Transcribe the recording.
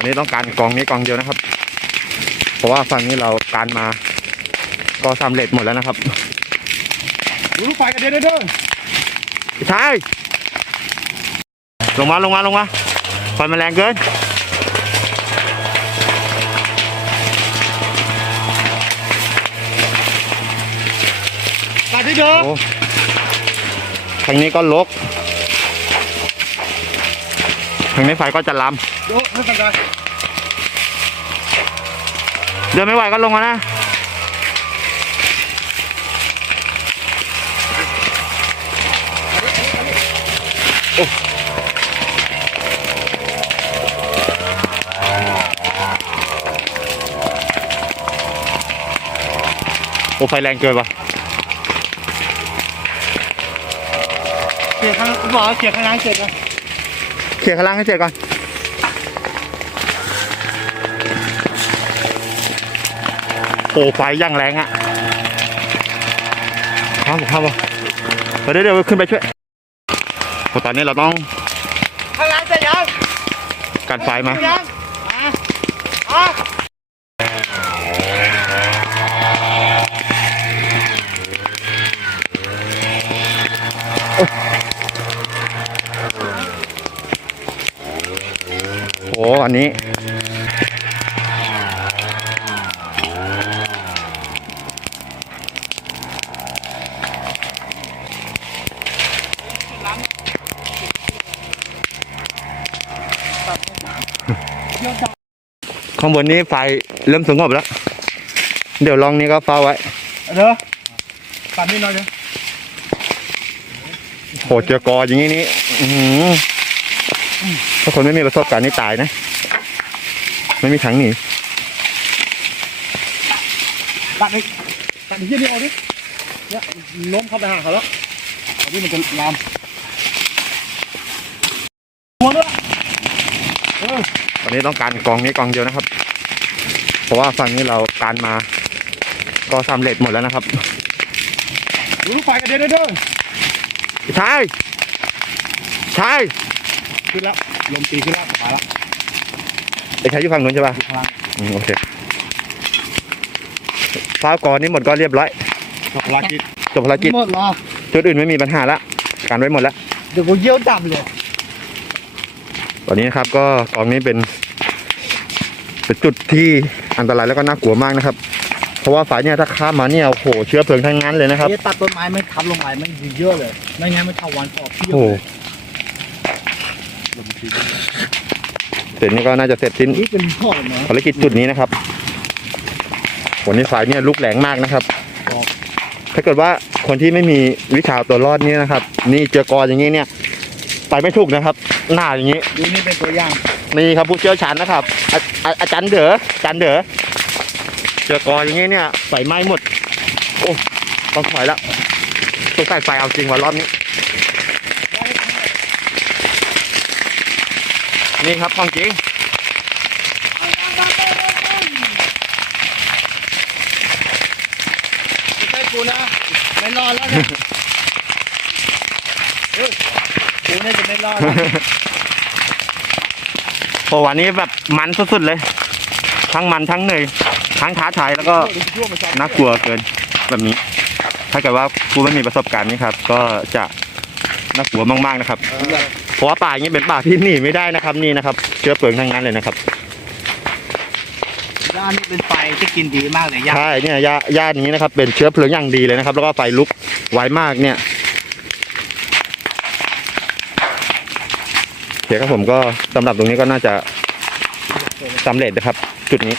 วันนี้ต้องการกองนี้กองเดียวนะครับ เพราะว่าฝั่งนี้เราการมาก็สำเร็จหมดแล้วนะครับดูลูกไฟกันเด้อเด้อเด้อใช่ลงมาลงมาลงมาไฟมันแรงเกินตัดที่เด้อโอ้ทางนี้ก็ลก ทางนี้ไฟก็จะลโยไม่เป็นไรำเดินไม่ไหวก็ลงมานะโอ้ไฟแรงเกินปะเขียข้างบอกเขียข้างล่างเขียกัน เคลียร์ข้างล่างให้เสร็จก่อนโอ้ไฟย่างแรงอะข้ามข้ามไปเดี๋ยวเดี๋ยวขึ้นไปช่วยโอ้ตอนนี้เราต้องข้างล่างเสร็จยังกันไฟมายังอะอะ โอ้อันนี้ ข้างบนนี้ไฟเริ่มสงบแล้ว เดี๋ยวลองนี้ก็เฝ้าไว้ เด้อตัดนิดหน่อยเด้อโหเจอกออย่างนี้นี่อื้อหือ ถ้าคนไม่มีประสบการณ์นี่ตายนะ ไม่มีทางหนีตัดอีกตัดอีกที่นี่เอาดิเนี่ยโน้มเข้าไปหาเขาแล้วเอาที่มันจะลามหัวด้วยเออวันนี้ต้องการกองนี้กองเดียวนะครับ เพราะว่าฝั่งนี้เราการมา ก็สำเร็จหมดแล้วนะครับดูลูกไฟกันเด้อเด้อเด้อใช่ใช่ ขึ้นแล้วลมตีขึ้นแล้วไปแล้วไอ้ใช้อยู่ฝั่งนู้นใช่ป่ะอยู่ข้างล่างอืมโอเคฟ้ากอนนี้หมดก็เรียบร้อยจบภารกิจจบภารกิจหมดเหรอจุดอื่นไม่มีปัญหาละการไว้หมดแล้วเดี๋ยวกูเยี่ยวดับเลยตอนนี้นะครับก็กองนี้เป็นเป็นจุดที่อันตรายแล้วก็น่ากลัวมากนะครับ เพราะว่าฝายเนี่ยถ้าข้ามมาเนี่ยโอ้โหเชื้อเพลิงทั้งนั้นเลยนะครับ เดี๋ยวตัดต้นไม้ไม่ทับลงไปไม่เยอะเลยไม่งั้นมันเท่าวันต่อเพียบโอ้โหเลยลมตี เสร็จนี้ก็น่าจะเสร็จสิ้นนี่เป็นพ่อเนาะภารกิจจุดนี้นะครับวันนี้ฝายเนี่ยลุกแรงมากนะครับครับ ถ้าเกิดว่าคนที่ไม่มีวิชาเอาตัวรอดเนี่ยนะครับ นี่เจอกออย่างนี้เนี่ยไปไม่ถูกนะครับ หน้าอย่างนี้ดูนี่เป็นตัวอย่างนี่ครับผู้เชี่ยวชาญนะครับอาอาอาจารย์เด๋ออาจารย์เด๋อเจอกออย่างนี้เนี่ยไฟไหม้หมด โอ้ต้องถอยแล้วต้องใส่ไฟเอาจริงว่ารอบนี้ นี่ครับของจริงไม่ใช่กูนะไม่รอดแล้วเนี่ยเฮ้ยกูน่าจะไม่รอดแล้วโอ้วันนี้แบบมันสุดๆเลย ทั้งมันทั้งเหนื่อยทั้งท้าทายแล้วก็น่ากลัวเกินแบบนี้ ถ้าเกิดว่าผู้ไม่มีประสบการณ์นี้ครับ ก็จะน่ากลัวมากๆนะครับ เพราะว่าป่าอย่างนี้เป็นป่าที่หนีไม่ได้นะครับ นี่นะครับ เชื้อเพลิงทั้งนั้นเลยนะครับย่านนี่เป็นไฟที่กินดีมากเลยย่าใช่เนี่ยหญ้าหญ้านี้นะครับ เป็นเชื้อเพลิงอย่างดีเลยนะครับ แล้วก็ไฟลุกไวมากเนี่ยโอเคครับผมก็สำหรับตรงนี้ก็น่าจะสำเร็จนะครับ จุดนี้